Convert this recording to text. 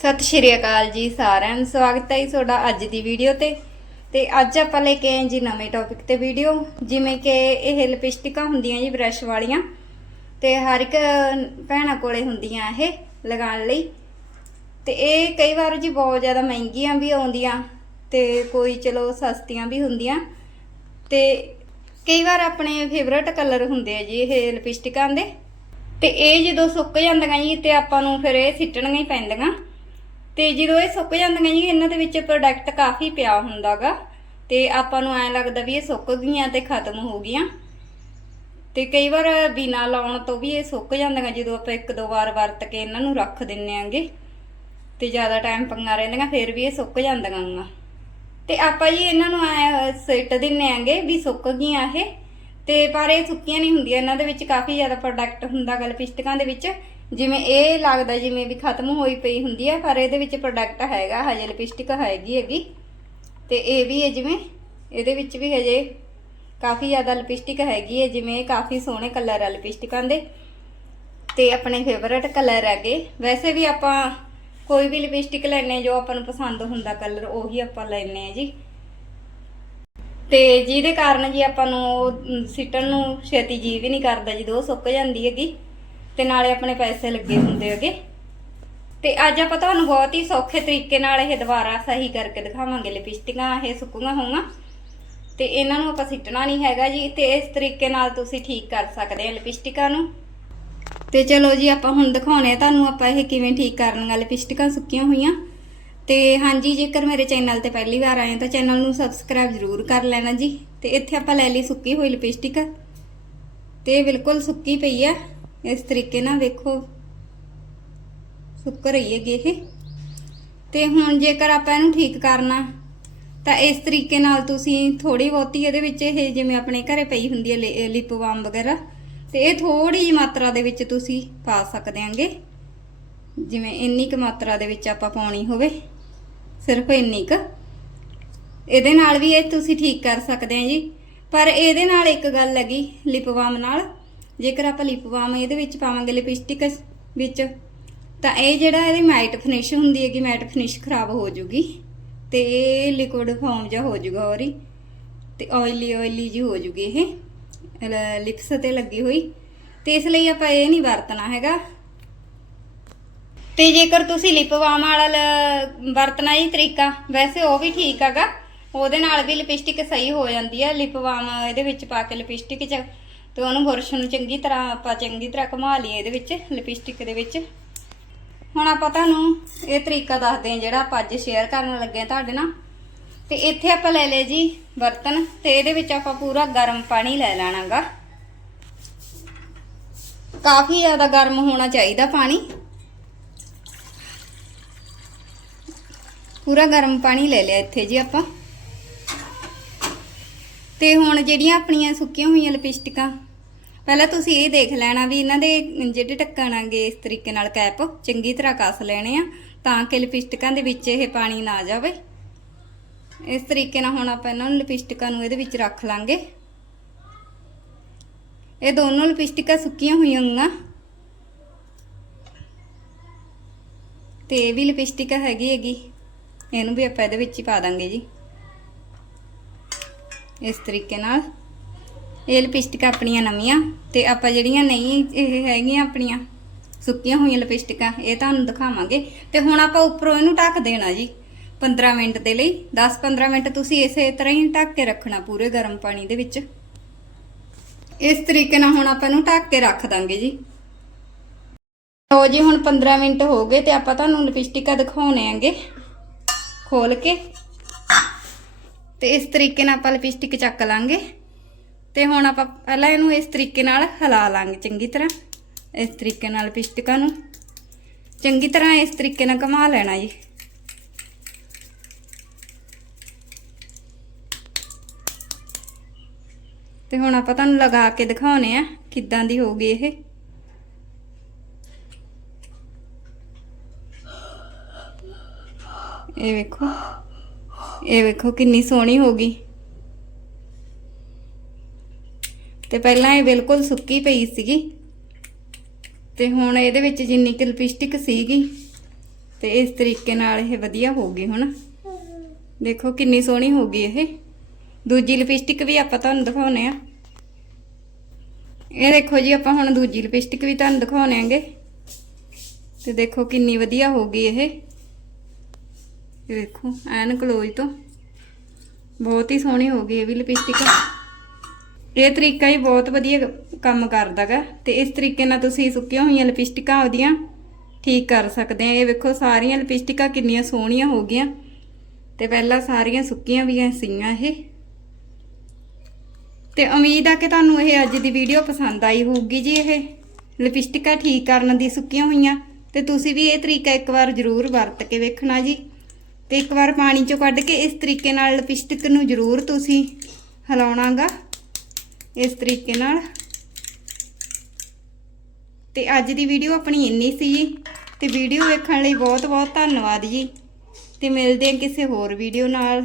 ਸਤਿ ਸ਼੍ਰੀ ਅਕਾਲ ਜੀ ਸਾਰਿਆਂ ਨੂੰ, ਸਵਾਗਤ ਹੈ ਜੀ ਤੁਹਾਡਾ ਅੱਜ ਦੀ ਵੀਡੀਓ ਤੇ। ਤੇ ਅੱਜ ਆਪਾਂ ਲੈ ਕੇ ਆਏ ਜੀ ਨਵੇਂ ਟੌਪਿਕ ਤੇ ਵੀਡੀਓ, ਜਿਵੇਂ ਕਿ ਇਹ ਲਿਪਸਟਿਕਾਂ ਹੁੰਦੀਆਂ ਜੀ ਬ੍ਰਸ਼ ਵਾਲੀਆਂ, ਤੇ ਹਰ ਇੱਕ ਭੈਣਾਂ ਕੋਲੇ ਹੁੰਦੀਆਂ ਇਹ ਲਗਾਉਣ ਲਈ। ਤੇ ਇਹ ਕਈ ਵਾਰ ਜੀ ਬਹੁਤ ਜ਼ਿਆਦਾ ਮਹਿੰਗੀਆਂ ਵੀ ਆਉਂਦੀਆਂ, ਤੇ ਕੋਈ ਚਲੋ ਸਸਤੀਆਂ ਵੀ ਹੁੰਦੀਆਂ। ਤੇ ਕਈ ਵਾਰ ਆਪਣੇ ਫੇਵਰਟ ਕਲਰ ਹੁੰਦੇ ਆ ਜੀ ਇਹ ਲਿਪਸਟਿਕਾਂ ਦੇ। ਤੇ ਇਹ ਜਦੋਂ ਸੁੱਕ ਜਾਂਦੀਆਂ ਜੀ ਤੇ ਆਪਾਂ ਨੂੰ ਫਿਰ ਇਹ ਸਿੱਟਣੀਆਂ ਹੀ ਪੈਂਦੀਆਂ। ਤੇ ਜਦੋਂ ਇਹ ਸੁੱਕ ਜਾਂਦੀਆਂ ਜੀ, ਇਹਨਾਂ ਦੇ ਵਿੱਚ ਪ੍ਰੋਡਕਟ ਕਾਫੀ ਪਿਆ ਹੁੰਦਾਗਾ। ਤੇ ਆਪਾਂ ਨੂੰ ਐਂ ਲੱਗਦਾ ਵੀ ਇਹ ਸੁੱਕ ਗਈਆਂ ਤੇ ਖਤਮ ਹੋ ਗਈਆਂ। ਤੇ ਕਈ ਵਾਰ ਬਿਨਾ ਲਾਉਣ ਤੋਂ ਵੀ ਇਹ ਸੁੱਕ ਜਾਂਦੀਆਂ, ਜਦੋਂ ਆਪਾਂ ਇੱਕ ਦੋ ਵਾਰ ਵਰਤ ਕੇ ਇਹਨਾਂ ਨੂੰ ਰੱਖ ਦਿੰਨੇ ਆਂਗੇ। ਤੇ ਜ਼ਿਆਦਾ ਟਾਈਮ ਪੰਗਾ ਰਹਿੰਦੀਆਂ, ਫਿਰ ਵੀ ਇਹ ਸੁੱਕ ਜਾਂਦੀਆਂ ਗਾ। ਤੇ ਆਪਾਂ ਜੀ ਇਹਨਾਂ ਨੂੰ ਐ ਸਿੱਟ ਦਿੰਨੇ ਆਂਗੇ ਵੀ ਸੁੱਕ ਗਈਆਂ ਇਹ। ਤੇ ਪਰ ਇਹ ਸੁੱਕੀਆਂ ਨਹੀਂ ਹੁੰਦੀਆਂ, ਇਹਨਾਂ ਦੇ ਵਿੱਚ ਕਾਫੀ ਜ਼ਿਆਦਾ ਪ੍ਰੋਡਕਟ ਹੁੰਦਾ ਗਾ ਪਿਸਟਕਾਂ ਦੇ ਵਿੱਚ। ਜਿਵੇਂ ਇਹ ਲੱਗਦਾ ਜਿਵੇਂ ਵੀ ਖਤਮ ਹੋਈ ਪਈ ਹੁੰਦੀ ਹੈ ਪਰ ਇਹਦੇ ਵਿੱਚ ਪ੍ਰੋਡਕਟ ਹੈਗਾ ਹਜੇ ਲਿਪਸਟਿਕ ਹੈਗੀ ਹੈਗੀ ਤੇ ਇਹ ਵੀ ਹੈ ਜਿਵੇਂ ਇਹਦੇ ਵਿੱਚ ਵੀ ਹਜੇ ਕਾਫੀ ਜ਼ਿਆਦਾ ਲਿਪਸਟਿਕ ਹੈਗੀ ਹੈ ਜਿਵੇਂ ਇਹ ਕਾਫੀ ਸੋਹਣੇ ਕਲਰ ਆ ਲਿਪਸਟਿਕਾਂ ਦੇ। ਤੇ ਆਪਣੇ ਫੇਵਰਟ ਕਲਰ ਹੈਗੇ। ਵੈਸੇ ਵੀ ਆਪਾਂ ਕੋਈ ਵੀ ਲਿਪਸਟਿਕ ਲੈਣੇ ਜੋ ਆਪਾਂ ਨੂੰ ਪਸੰਦ ਹੁੰਦਾ ਕਲਰ ਉਹੀ ਆਪਾਂ ਲੈਣੇ ਆ ਜੀ। ਤੇ ਜਿਹਦੇ ਕਾਰਨ ਜੀ ਆਪਾਂ ਨੂੰ ਉਹ, ਅਮ, ਸਿੱਟਣ ਨੂੰ ਛੇਤੀ ਜੀ ਵੀ ਨਹੀਂ ਕਰਦਾ ਜਦੋਂ ਉਹ ਸੁੱਕ ਜਾਂਦੀ ਹੈਗੀ। ਤੇ ਨਾਲੇ ਆਪਣੇ ਪੈਸੇ ਲੱਗੇ ਹੁੰਦੇ ਹੈਗੇ। ਤੇ ਅੱਜ ਆਪਾਂ ਤੁਹਾਨੂੰ ਬਹੁਤ ਹੀ ਸੌਖੇ ਤਰੀਕੇ ਨਾਲ ਇਹ ਦੁਬਾਰਾ ਸਹੀ ਕਰਕੇ ਦਿਖਾਵਾਂਗੇ, ਲਿਪਸਟਿਕਾਂ ਇਹ ਸੁੱਕੀਆਂ ਹੋਊਗਾ ਤੇ ਇਹਨਾਂ ਨੂੰ ਆਪਾਂ ਸਿੱਟਣਾ ਨਹੀਂ ਹੈਗਾ ਜੀ, ਤੇ ਇਸ ਤਰੀਕੇ ਨਾਲ ਤੁਸੀਂ ਠੀਕ ਕਰ ਸਕਦੇ ਆ ਲਿਪਸਟਿਕਾਂ ਨੂੰ। ਤੇ ਚਲੋ ਜੀ, ਆਪਾਂ ਹੁਣ ਦਿਖਾਉਣੇ ਆ ਤੁਹਾਨੂੰ ਆਪਾਂ ਇਹ ਕਿਵੇਂ ਠੀਕ ਕਰਨੀਆਂ। ਲਿਪਸਟਿਕਾਂ ਸੁੱਕੀਆਂ ਹੋਈਆਂ। ਤੇ ਹਾਂਜੀ, ਜੇਕਰ ਮੇਰੇ ਚੈਨਲ ਤੇ ਪਹਿਲੀ ਵਾਰ ਆਏ ਤਾਂ ਚੈਨਲ ਨੂੰ ਸਬਸਕ੍ਰਾਈਬ ਜ਼ਰੂਰ ਕਰ ਲੈਣਾ ਜੀ। ਤੇ ਇੱਥੇ ਆਪਾਂ ਲੈ ਲਈ ਸੁੱਕੀ ਹੋਈ ਲਿਪਸਟਿਕ। ਤੇ ਬਿਲਕੁਲ ਸੁੱਕੀ ਪਈ ਆ। ਇਸ ਤਰੀਕੇ ਨਾਲ ਵੇਖੋ। ਸੁੱਕ ਰਹੀ ਹੈਗੀ ਇਹ। ਤੇ ਹੁਣ ਜੇਕਰ ਆਪਾਂ ਇਹਨੂੰ ਠੀਕ ਕਰਨਾ, ਤਾਂ ਇਸ ਤਰੀਕੇ ਨਾਲ ਤੁਸੀਂ ਥੋੜੀ ਬਹੁਤੀ ਇਹਦੇ ਵਿੱਚ ਇਹ ਜਿਵੇਂ ਆਪਣੇ ਘਰੇ ਪਈ ਹੁੰਦੀ ਹੈ ਲਿਪ ਬਾਮ ਵਗੈਰਾ, ਤੇ ਇਹ ਥੋੜੀ ਜਿਹੀ ਮਾਤਰਾ ਦੇ ਵਿੱਚ ਤੁਸੀਂ ਪਾ ਸਕਦੇ ਆਂਗੇ ਜਿਵੇਂ ਇੰਨੀ ਕੁ ਮਾਤਰਾ ਦੇ ਵਿੱਚ ਆਪਾਂ ਪਾਉਣੀ ਹੋਵੇ, ਸਿਰਫ ਇੰਨੀ ਕੁ। ਇਹਦੇ ਨਾਲ ਵੀ ਇਹ ਤੁਸੀਂ ਠੀਕ ਕਰ ਸਕਦੇ ਆ ਜੀ। ਪਰ ਇਹਦੇ ਨਾਲ ਇੱਕ ਗੱਲ ਹੈਗੀ ਲਿਪ ਬਾਮ ਨਾਲ। ਜੇਕਰ ਆਪਾਂ ਲਿਪ ਬਾਮ ਇਹਦੇ ਵਿੱਚ ਪਾਵਾਂਗੇ ਲਿਪਸਟਿਕ ਵਿੱਚ, ਤਾਂ ਇਹ ਜਿਹੜਾ ਇਹਦੀ ਮੈਟ ਫਿਨਿਸ਼ ਹੁੰਦੀ ਹੈਗੀ ਮੈਟ ਫਿਨਿਸ਼ ਖਰਾਬ ਹੋ ਜੂਗੀ ਤੇ ਇਹ ਲਿਕੁਇਡ ਫਾਰਮ ਜਿਹਾ ਹੋ ਜੂਗਾ ਹੋਰ ਹੀ ਤੇ ਆਇਲੀ ਆਇਲੀ ਜੀ ਹੋ ਜੂਗੀ ਇਹ ਲਿਪਸ ਤੇ ਲੱਗੀ ਹੋਈ। ਤੇ ਇਸ ਲਈ ਆਪਾਂ ਇਹ ਨਹੀਂ ਵਰਤਣਾ ਹੈਗਾ। ਤੇ ਜੇਕਰ ਤੁਸੀਂ ਲਿਪ ਬਾਮ ਵਾਲਾ ਲ- ਵਰਤਣਾ ਹੀ ਤਰੀਕਾ, ਵੈਸੇ ਉਹ ਵੀ ਠੀਕ ਹੈਗਾ। ਉਹਦੇ ਨਾਲ ਵੀ ਲਿਪਸਟਿਕ ਸਹੀ ਹੋ ਜਾਂਦੀ ਹੈ। ਲਿਪ ਬਾਮ ਇਹਦੇ ਵਿੱਚ ਪਾ ਕੇ ਲਿਪਸਟਿਕ ਚ ਤੇ ਉਹਨੂੰ ਬੁਰਸ਼ ਨੂੰ ਚੰਗੀ ਤਰ੍ਹਾਂ ਆਪਾਂ ਚੰਗੀ ਤਰ੍ਹਾਂ ਘੁਮਾ ਲਈਏ ਇਹਦੇ ਵਿੱਚ ਲਿਪਸਟਿਕ ਦੇ ਵਿੱਚ। ਹੁਣ ਆਪਾਂ ਤੁਹਾਨੂੰ ਇਹ ਤਰੀਕਾ ਦੱਸਦੇ ਹਾਂ ਜਿਹੜਾ ਆਪਾਂ ਅੱਜ ਸ਼ੇਅਰ ਕਰਨ ਲੱਗੇ ਹਾਂ ਤੁਹਾਡੇ ਨਾਲ। ਤੇ ਇੱਥੇ ਆਪਾਂ ਲੈ ਲਏ ਜੀ ਬਰਤਨ ਤੇ ਇਹਦੇ ਵਿੱਚ ਆਪਾਂ ਪੂਰਾ ਗਰਮ ਪਾਣੀ ਲੈ ਲੈਣਾਗਾ। ਕਾਫੀ ਜ਼ਿਆਦਾ ਗਰਮ ਹੋਣਾ ਚਾਹੀਦਾ ਪਾਣੀ। ਪੂਰਾ ਗਰਮ ਪਾਣੀ ਲੈ ਲਿਆ ਇੱਥੇ ਜੀ ਆਪਾਂ। ਤੇ ਹੁਣ ਜਿਹੜੀਆਂ ਆਪਣੀਆਂ ਸੁੱਕੀਆਂ ਹੋਈਆਂ ਲਿਪਸਟਿਕਾਂ, ਪਹਿਲਾਂ ਤੁਸੀਂ ਇਹ ਦੇਖ ਲੈਣਾ ਵੀ ਇਹਨਾਂ ਦੇ ਜਿਹੜੇ ਢੱਕਣ ਆਂਗੇ ਇਸ ਤਰੀਕੇ ਨਾਲ ਕੈਪ ਚੰਗੀ ਤਰ੍ਹਾਂ ਕੱਸ ਲੈਣੇ ਆ, ਤਾਂ ਕਿ ਲਿਪਸਟਿਕਾਂ ਦੇ ਵਿੱਚ ਇਹ ਪਾਣੀ ਨਾ ਜਾਵੇ। ਇਸ ਤਰੀਕੇ ਨਾਲ ਹੁਣ ਆਪਾਂ ਇਹਨਾਂ ਨੂੰ ਲਿਪਸਟਿਕਾਂ ਨੂੰ ਇਹਦੇ ਵਿੱਚ ਰੱਖ ਲਾਂਗੇ। ਇਹ ਦੋਨੋਂ ਲਿਪਸਟਿਕਾਂ ਸੁੱਕੀਆਂ ਹੋਈਆਂ ਹੋਈਆਂ। ਤੇ ਇਹ ਵੀ ਲਿਪਸਟਿਕ ਹੈਗੀ ਹੈਗੀ, ਇਹਨੂੰ ਵੀ ਆਪਾਂ ਇਹਦੇ ਵਿੱਚ ਹੀ ਪਾ ਦਾਂਗੇ ਜੀ। ਇਸ ਤਰੀਕੇ ਨਾਲ। ਇਹ ਲਿਪਸਟਿਕ ਆਪਣੀਆਂ ਨਵੀਆਂ ਤੇ ਆਪਾਂ ਜਿਹੜੀਆਂ ਨਹੀਂ ਇਹ ਹੈਗੀਆਂ ਆਪਣੀਆਂ, ਸੁੱਕੀਆਂ ਹੋਈਆਂ ਲਿਪਸਟਿਕਾਂ, ਇਹ ਤੁਹਾਨੂੰ ਦਿਖਾਵਾਂਗੇ। ਤੇ ਹੁਣ ਆਪਾਂ ਉੱਪਰੋਂ ਇਹਨੂੰ ਢੱਕ ਦੇਣਾ ਜੀ 15 ਮਿੰਟ ਦੇ ਲਈ। 10-15 ਮਿੰਟ ਤੁਸੀਂ ਇਸੇ ਤਰ੍ਹਾਂ ਹੀ ਢੱਕ ਕੇ ਰੱਖਣਾ ਪੂਰੇ ਗਰਮ ਪਾਣੀ ਦੇ ਵਿੱਚ। ਇਸ ਤਰੀਕੇ ਨਾਲ ਹੁਣ ਆਪਾਂ ਇਹਨੂੰ ਢੱਕ ਕੇ ਰੱਖ ਦਾਂਗੇ ਜੀ। ਲਓ ਜੀ, ਹੁਣ 15 ਮਿੰਟ ਹੋ ਗਏ ਤੇ ਆਪਾਂ ਤੁਹਾਨੂੰ ਲਿਪਸਟਿਕਾਂ ਦਿਖਾਉਣੇ ਆਂਗੇ ਖੋਲ ਕੇ। ਤੇ ਇਸ ਤਰੀਕੇ ਨਾਲ ਆਪਾਂ ਲਿਪਸਟਿਕ ਚੱਕ ਲਾਂਗੇ ਤੇ ਹੁਣ ਆਪਾਂ ਪਹਿਲਾਂ ਇਹਨੂੰ ਇਸ ਤਰੀਕੇ ਨਾਲ ਹਿਲਾ ਲਾਂਗੇ ਚੰਗੀ ਤਰ੍ਹਾਂ, ਇਸ ਤਰੀਕੇ ਨਾਲ ਲਿਪਸਟਿਕਾਂ ਨੂੰ। ਚੰਗੀ ਤਰ੍ਹਾਂ ਇਸ ਤਰੀਕੇ ਨਾਲ ਘੁਮਾ ਲੈਣਾ ਜੀ। ਤੇ ਹੁਣ ਆਪਾਂ ਤੁਹਾਨੂੰ ਲਗਾ ਕੇ ਦਿਖਾਉਨੇ ਆ ਕਿੱਦਾਂ ਦੀ ਹੋਊਗੀ ਇਹ। ਇਹ ਵੇਖੋ। ਇਹ ਵੇਖੋ ਕਿੰਨੀ ਸੋਹਣੀ ਹੋ ਗਈ। ਤੇ ਪਹਿਲਾਂ ਇਹ ਬਿਲਕੁਲ ਸੁੱਕੀ ਪਈ ਸੀਗੀ। ਤੇ ਹੁਣ ਇਹਦੇ ਵਿੱਚ ਜਿੰਨੀ ਕਿ ਲਿਪਸਟਿਕ ਸੀਗੀ, ਤੇ ਇਸ ਤਰੀਕੇ ਨਾਲ ਇਹ ਵਧੀਆ ਹੋ ਗਈ ਹੁਣ। ਦੇਖੋ ਕਿੰਨੀ ਸੋਹਣੀ ਹੋ ਗਈ ਇਹ। ਦੂਜੀ ਲਿਪਸਟਿਕ ਵੀ ਆਪਾਂ ਤੁਹਾਨੂੰ ਦਿਖਾਉਨੇ ਆ ਇਹ ਦੇਖੋ ਜੀ, ਆਪਾਂ ਹੁਣ ਦੂਜੀ ਲਿਪਸਟਿਕ ਵੀ ਤੁਹਾਨੂੰ ਦਿਖਾਉਣੇ ਆਂਗੇ ਤੇ ਦੇਖੋ ਕਿੰਨੀ ਵਧੀਆ ਹੋ ਗਈ ਇਹ। ਇਹ ਵੇਖੋ, ਐਨ ਕਲੋਜ਼ ਤੋਂ। ਬਹੁਤ ਹੀ ਸੋਹਣੀ ਹੋ ਗਈ ਇਹ ਵੀ ਲਿਪਸਟਿਕ। ਇਹ ਤਰੀਕਾ ਹੀ ਬਹੁਤ ਵਧੀਆ ਕੰਮ ਕਰਦਾਗਾ ਤੇ ਇਸ ਤਰੀਕੇ ਨਾਲ ਤੁਸੀਂ ਸੁੱਕੀਆਂ ਹੋਈਆਂ ਲਿਪਸਟਿਕਾਂ ਆਪਦੀਆਂ ਠੀਕ ਕਰ ਸਕਦੇ ਆ। ਇਹ ਵੇਖੋ, ਸਾਰੀਆਂ ਲਿਪਸਟਿਕਾਂ ਕਿੰਨੀਆਂ ਸੋਹਣੀਆਂ ਹੋ ਗਈਆਂ। ਤੇ ਪਹਿਲਾਂ ਸਾਰੀਆਂ ਸੁੱਕੀਆਂ ਵੀ ਸੀਗੀਆਂ ਇਹ। ਤੇ ਉਮੀਦ ਆ ਕਿ ਤੁਹਾਨੂੰ ਇਹ ਅੱਜ ਦੀ ਵੀਡੀਓ ਪਸੰਦ ਆਈ ਹੋਊਗੀ ਜੀ ਇਹ। ਲਿਪਸਟਿਕਾਂ ਠੀਕ ਕਰਨ ਦੀ ਸੁੱਕੀਆਂ ਹੋਈਆਂ। ਤੇ ਤੁਸੀਂ ਵੀ ਇਹ ਤਰੀਕਾ ਇੱਕ ਵਾਰ ਜ਼ਰੂਰ ਵਰਤ ਕੇ ਵੇਖਣਾ ਜੀ। ਤੇ ਇੱਕ ਵਾਰ ਪਾਣੀ ਚੋਂ ਕੱਢ ਕੇ ਇਸ ਤਰੀਕੇ ਨਾਲ ਲਿਪਸਟਿਕ ਨੂੰ ਜ਼ਰੂਰ ਤੁਸੀਂ ਹਿਲਾਉਣਾਗਾ। ਇਸ ਤਰੀਕੇ ਨਾਲ। ਤੇ ਅੱਜ ਦੀ ਵੀਡੀਓ ਆਪਣੀ ਇੰਨੀ ਸੀ ਜੀ। ਤੇ ਵੀਡੀਓ ਵੇਖਣ ਲਈ ਬਹੁਤ ਬਹੁਤ ਧੰਨਵਾਦ ਜੀ। ਤੇ ਮਿਲਦੇ ਹਾਂ ਕਿਸੇ ਹੋਰ ਵੀਡੀਓ ਨਾਲ।